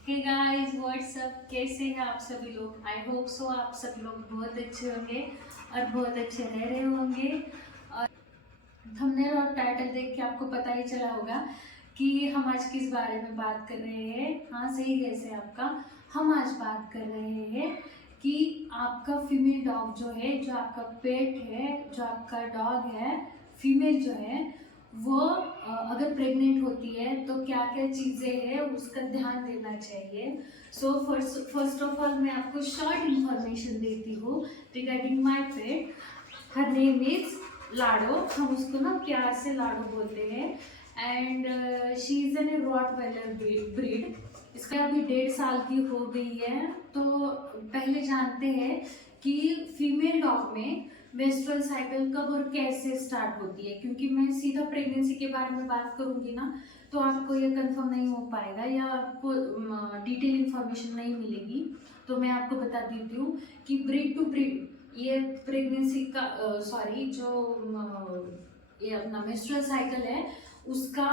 Hey guys what's up, कैसे हैं आप सभी लोग। आई होप सो आप सभी लोग बहुत अच्छे होंगे और बहुत अच्छे रह रहे होंगे। और थंबनेल और टाइटल देख के आपको पता ही चला होगा कि हम आज किस बारे में बात कर रहे हैं। हाँ, सही गैस है आपका। हम आज बात कर रहे हैं कि आपका फीमेल डॉग जो है, जो आपका पेट है, जो आपका डॉग है, फीमेल जो है वो अगर प्रेग्नेंट होती है तो क्या क्या चीज़ें हैं उसका ध्यान देना चाहिए। सो फर्स्ट ऑफ ऑल मैं आपको शॉर्ट इंफॉर्मेशन देती हूँ regarding my pet. Her name is Lado, हम उसको ना प्यार से लाडो बोलते हैं। And she is an rottweiler breed. इसका अभी 1.5 साल की हो गई है। तो पहले जानते हैं कि फीमेल डॉग में मेंस्ट्रुअल साइकिल कब और कैसे स्टार्ट होती है, क्योंकि मैं सीधा प्रेगनेंसी के बारे में बात करूंगी ना तो आपको ये कंफर्म नहीं हो पाएगा या आपको डिटेल इंफॉर्मेशन नहीं मिलेगी। तो मैं आपको बता देती हूँ कि ब्रीड टू ब्रीड ये प्रेगनेंसी का जो ये अपना मेंस्ट्रुअल साइकिल है उसका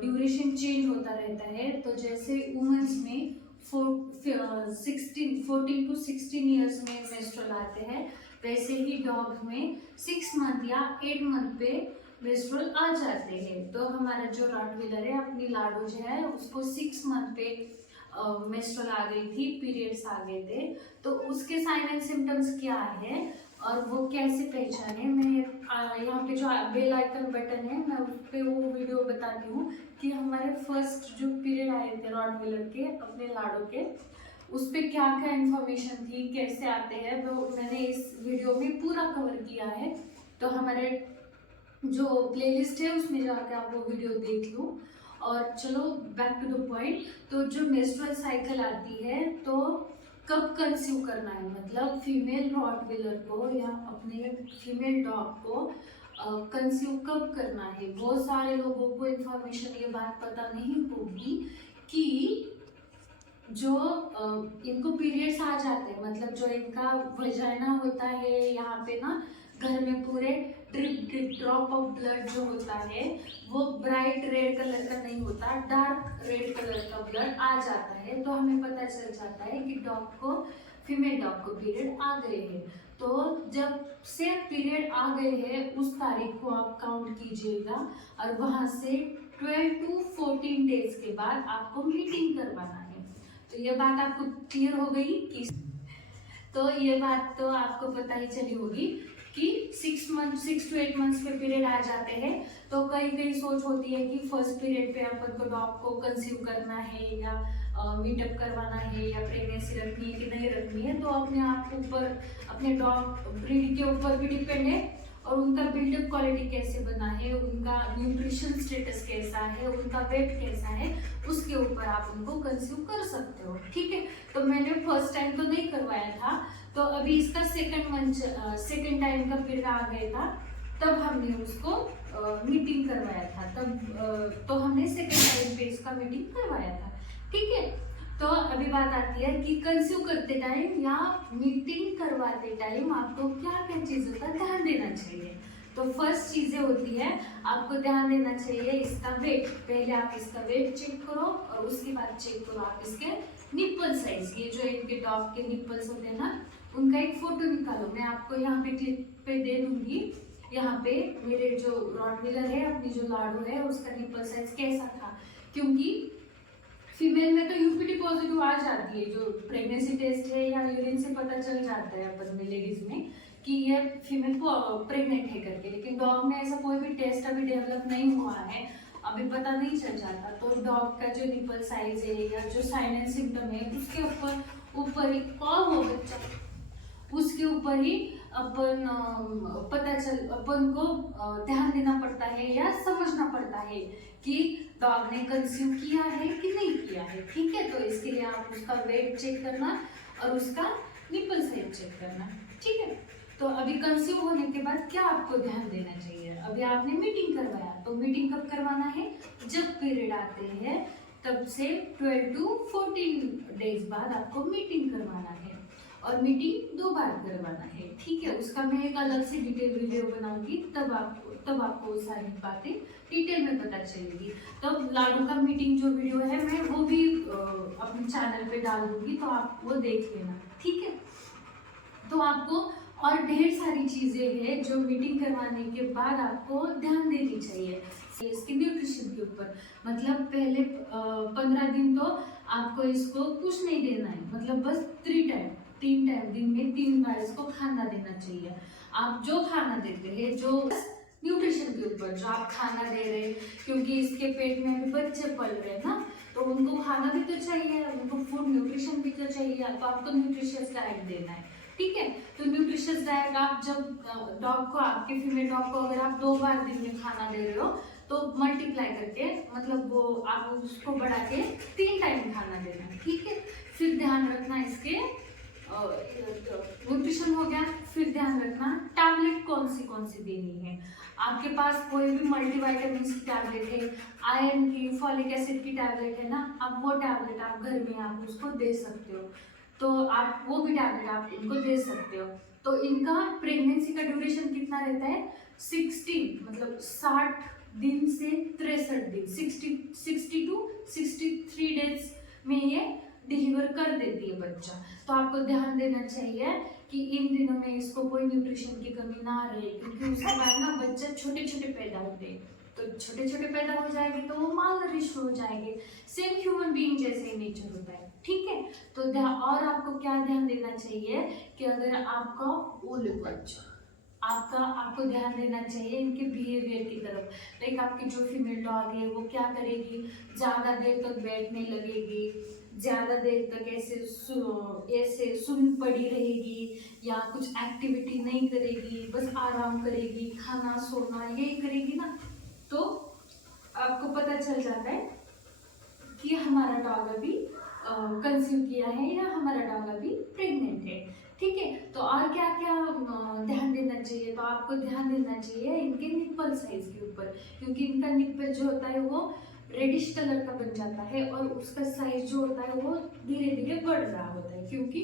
ड्यूरेशन चेंज होता रहता है। तो जैसे वुमेन्स में 14 टू 16 ईयर्स में मेंस्ट्रुअल आते हैं, वैसे ही डॉग में 6 मंथ या 8 मंथ पे मेंस्ट्रुअल आ जाते हैं। तो हमारा जो रॉटवीलर है, अपनी लाडो जो है, उसको 6 मंथ पे मेंस्ट्रुअल आ गई थी, पीरियड्स आ गए थे। तो उसके साइन एंड सिम्टम्स क्या है और वो कैसे पहचाने, मैं यहाँ पे जो बेल आइकन बटन है मैं उस पर वो वीडियो बताती हूँ कि हमारे फर्स्ट जो पीरियड आए थे रॉटवीलर के, अपने लाडो के, उस पर क्या क्या इन्फॉर्मेशन थी, कैसे आते हैं, वो मैंने इस वीडियो में पूरा कवर किया है। तो हमारे जो प्लेलिस्ट है उसमें जाकर आप वो वीडियो देख लो। और चलो बैक टू द पॉइंट। तो जो मेंस्ट्रुअल साइकिल आती है तो कब कंसीव करना है, मतलब फीमेल रॉटवीलर को या अपने फीमेल डॉग को कंसीव कब करना है। बहुत सारे लोगों को इन्फॉर्मेशन ये बात पता नहीं होगी कि जो इनको पीरियड्स आ जाते हैं, मतलब जो इनका वजाइना होता है यहाँ पे ना, घर में पूरे drip drip drop of blood जो होता है वो ब्राइट रेड कलर का नहीं होता, डार्क रेड कलर का ब्लड आ जाता है। तो हमें पता चल जाता है कि डॉग को, फीमेल डॉग को पीरियड आ गए हैं। तो जब से पीरियड आ गए हैं उस तारीख को आप काउंट कीजिएगा और वहां से 12 टू 14 डेज के बाद आपको मीटिंग करवाना है। तो ये बात आपको क्लियर हो गई कि, तो ये बात तो आपको पता ही चली होगी कि 6 टू 8 मंथ्स पे पीरियड आ जाते हैं। तो कई कई सोच होती है कि फर्स्ट पीरियड पे अपन को डॉग को कंसीव करना है या मीटअप करवाना है या प्रेगनेंसी रखनी है कि नहीं रखनी है। तो अपने आप ऊपर, अपने डॉग ब्रीड के ऊपर भी डिपेंड है और उनका बिल्डअप क्वालिटी कैसे बना है, उनका न्यूट्रिशन स्टेटस कैसा है, उनका वेट कैसा है, उसके ऊपर आप उनको कंज्यूम कर सकते हो। ठीक है, तो मैंने फर्स्ट टाइम तो नहीं करवाया था, तो अभी इसका सेकंड टाइम का पीरियड आ गया था, तब हमने उसको मीटिंग करवाया था। तब तो हमने सेकंड टाइम पे इसका मीटिंग करवाया था। ठीक है, तो अभी बात आती है कि कंसीव करते टाइम या मीटिंग करवाते टाइम आपको क्या क्या चीजों का ध्यान देना चाहिए। तो फर्स्ट चीजें होती है, आपको ध्यान देना चाहिए इसका वेट। पहले आप इसका वेट चेक करो और उसके बाद चेक करो आप इसके निप्पल साइज। ये जो इनके डॉग के निप्पल्स होते हैं ना, उनका एक फोटो निकालो, मैं आपको यहाँ पे क्लिप पे दे दूंगी। यहाँ पे मेरे जो रॉटवीलर है, अपनी जो लाडो है, उसका निप्पल साइज कैसा था, क्योंकि फीमेल में तो यूपीटी पॉजिटिव आ जाती है, जो प्रेगनेंसी टेस्ट है या यूरिन से पता चल जाता है अपन में, लेडीज में, कि ये फीमेल को प्रेग्नेंट है करके। लेकिन डॉग में ऐसा कोई भी टेस्ट अभी डेवलप नहीं हुआ है, अभी पता नहीं चल जाता। तो डॉग का जो निपल साइज है या जो साइन एंड सिम्टम है उसके ऊपर ही कौन हो बच्चा, उसके ऊपर ही अपन अपन को ध्यान देना पड़ता है या समझना पड़ता है कि डॉग ने कंज्यूम किया है कि नहीं किया है। ठीक है, तो इसके लिए आप उसका वेट चेक करना और उसका निपल साइज चेक करना। ठीक है, तो अभी कंसीव होने के बाद क्या आपको ध्यान देना चाहिए। अभी आपने मीटिंग करवाया, तो मीटिंग कब करवाना है, जब पीरियड आते हैं तब से 12 टू 14 डेज बाद आपको मीटिंग करवाना है और मीटिंग 2 बार करवाना है। ठीक है, उसका मैं एक अलग से डिटेल वीडियो बनाऊंगी, तब आपको सारी बातें डिटेल में पता चलेगी। तब लाडू का मीटिंग जो वीडियो है मैं वो भी अपने अपने चैनल पे डाल दूंगी, तो आप वो देख लेना, ठीक है। तो आपको और ढेर सारी चीजें हैं जो मीटिंग करवाने के बाद आपको ध्यान देनी चाहिए इसके न्यूट्रिशन के ऊपर। मतलब पहले 15 दिन तो आपको इसको कुछ नहीं देना है, मतलब बस 3 टाइम दिन में 3 बार इसको खाना देना चाहिए। आप जो खाना देते हैं, जो न्यूट्रिशन के ऊपर जो आप खाना दे रहे हैं, क्योंकि इसके पेट में अभी बच्चे पल रहे हैं ना, तो उनको खाना भी तो चाहिए, उनको फूड न्यूट्रिशन भी तो चाहिए, तो आपको न्यूट्रिशियस डाइट देना है, ठीक है। तो न्यूट्रिशियस डाइट आप जब डॉग को, आपके फीमेल डॉग को अगर आप 2 बार दिन में खाना दे रहे हो, तो मल्टीप्लाई करके, मतलब वो आप उसको बढ़ा के 3 टाइम खाना देना है, ठीक है। फिर ध्यान रखना इसके न्यूट्रिशन हो गया, फिर ध्यान रखना टैबलेट कौन सी देनी है। आपके पास कोई भी मल्टीविटामिन की टैबलेट है, आयरन की, फॉलिक एसिड की टैबलेट है ना, अब वो टैबलेट आप घर में आप उसको दे सकते हो, तो आप वो भी टैबलेट आप इनको दे सकते हो। तो इनका प्रेगनेंसी का ड्यूरेशन कितना रहता है, 60 मतलब 60 दिन से 63 दिन, 60 टू 63 डेज में ये डिलीवर कर देती है बच्चा। तो आपको ध्यान देना चाहिए कि इन दिनों में इसको कोई न्यूट्रिशन की कमी ना रहे, क्योंकि उसके बाद ना बच्चे छोटे छोटे पैदा होते हैं, तो छोटे छोटे पैदा हो जाएंगे तो वो मालनरिश्ड हो जाएंगे, सेम ह्यूमन बीइंग जैसे ही नेचर होता है, ठीक है। तो और आपको क्या ध्यान देना चाहिए कि अगर आपका बच्चा, आपको ध्यान देना चाहिए इनके बिहेवियर की तरफ। लाइक आपकी जो फीमेल डॉग है वो क्या करेगी, ज़्यादा देर तक बैठने लगेगी, ज़्यादा देर तक ऐसे सुन पड़ी रहेगी, या कुछ एक्टिविटी नहीं करेगी, बस आराम करेगी, खाना सोना यही करेगी ना, तो आपको पता चल जाता है कि हमारा डॉग अभी कंसीव किया है या हमारा डॉग अभी प्रेग्नेंट है, ठीक है। तो और क्या क्या ध्यान देना चाहिए, तो आपको ध्यान देना चाहिए इनके निप्पल साइज के ऊपर, क्योंकि इनका निप्पल जो होता है वो रेडिश कलर का बन जाता है, और उसका साइज जो होता है वो धीरे धीरे बढ़ रहा होता है, क्योंकि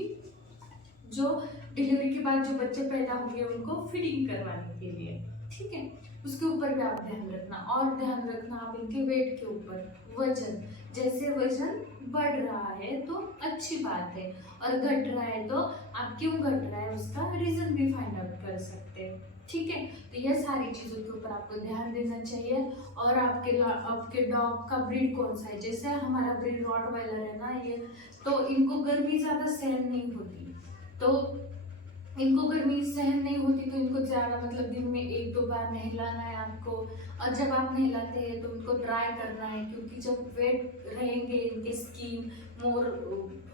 जो डिलीवरी के बाद जो बच्चे पैदा होंगे उनको फीडिंग करवाने के लिए, ठीक है। उसके ऊपर भी आप ध्यान रखना, और ध्यान रखना आप इनके वेट के ऊपर, वजन, जैसे वजन बढ़ रहा है तो अच्छी बात है, और घट रहा है तो आप क्यों घट रहा है उसका रीजन भी फाइंड आउट कर सकते हैं, ठीक है। तो ये सारी चीज़ों के ऊपर आपको ध्यान देना चाहिए। और आपके डॉग का ब्रीड कौन सा है, जैसे हमारा ब्रीड रॉटवाइलर है ना ये, तो इनको गर्मी ज़्यादा सहन नहीं होती, तो इनको गर्मी सहन नहीं होती, तो इनको ज़्यादा मतलब दिन में 1-2 बार नहलाना है आपको, और जब आप नहलाते हैं तो उनको ड्राई करना है, क्योंकि जब वेट रहेंगे इनके स्किन मोर,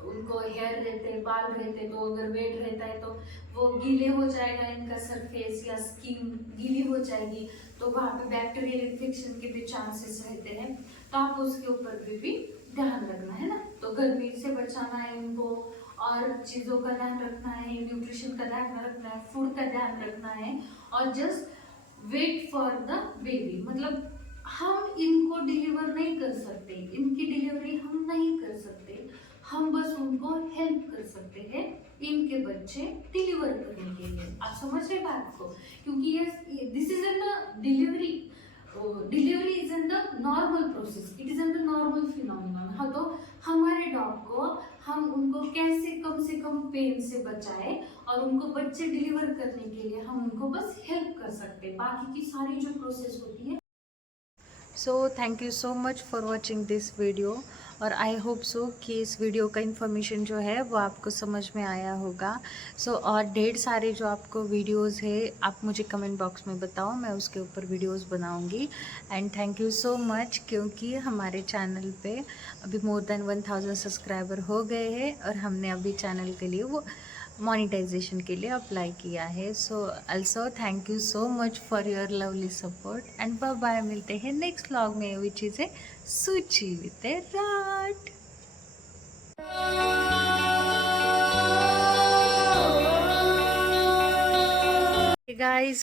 उनको हेयर रहते हैं, बाल रहते हैं, तो अगर वेट रहता है तो वो गीले हो जाएगा, इनका सरफेस या स्किन गीली हो जाएगी, तो वहाँ पे बैक्टीरियल इन्फेक्शन के भी चांसेस रहते हैं, तो आप उसके ऊपर भी ध्यान रखना है ना। तो गर्मी से बचाना है इनको, और चीज़ों का ध्यान रखना है, न्यूट्रिशन का ध्यान रखना है, फूड का ध्यान रखना है, और just wait for the baby. मतलब हम इनको डिलीवर नहीं कर सकते, इनकी डिलीवरी हम नहीं कर सकते, हम बस उनको हेल्प कर सकते हैं इनके बच्चे डिलीवर करने के लिए। आप समझ रहे बात को, क्योंकि ये this is in the delivery is in the normal process, it is in the normal phenomenon. हाँ, तो हमारे डॉग को हम उनको कैसे कम से कम पेन से बचाए, और उनको बच्चे डिलीवर करने के लिए हम उनको बस हेल्प कर सकते हैं, बाकी की सारी जो प्रोसेस होती है। So thank you so much for watching this video, और आई होप सो कि इस वीडियो का इन्फॉर्मेशन जो है वो आपको समझ में आया होगा। और ढेर सारे जो आपको वीडियोस है आप मुझे कमेंट बॉक्स में बताओ, मैं उसके ऊपर वीडियोस बनाऊंगी। And thank you so much, क्योंकि हमारे चैनल पे अभी मोर देन 1000 सब्सक्राइबर हो गए हैं, और हमने अभी चैनल के लिए वो मोनेटाइजेशन के लिए अप्लाई किया है। So also thank you so much for your lovely support, and bye bye. मिलते हैं नेक्स्ट व्लॉग में, विच इज़ ए सूची विद ए राट। गाइस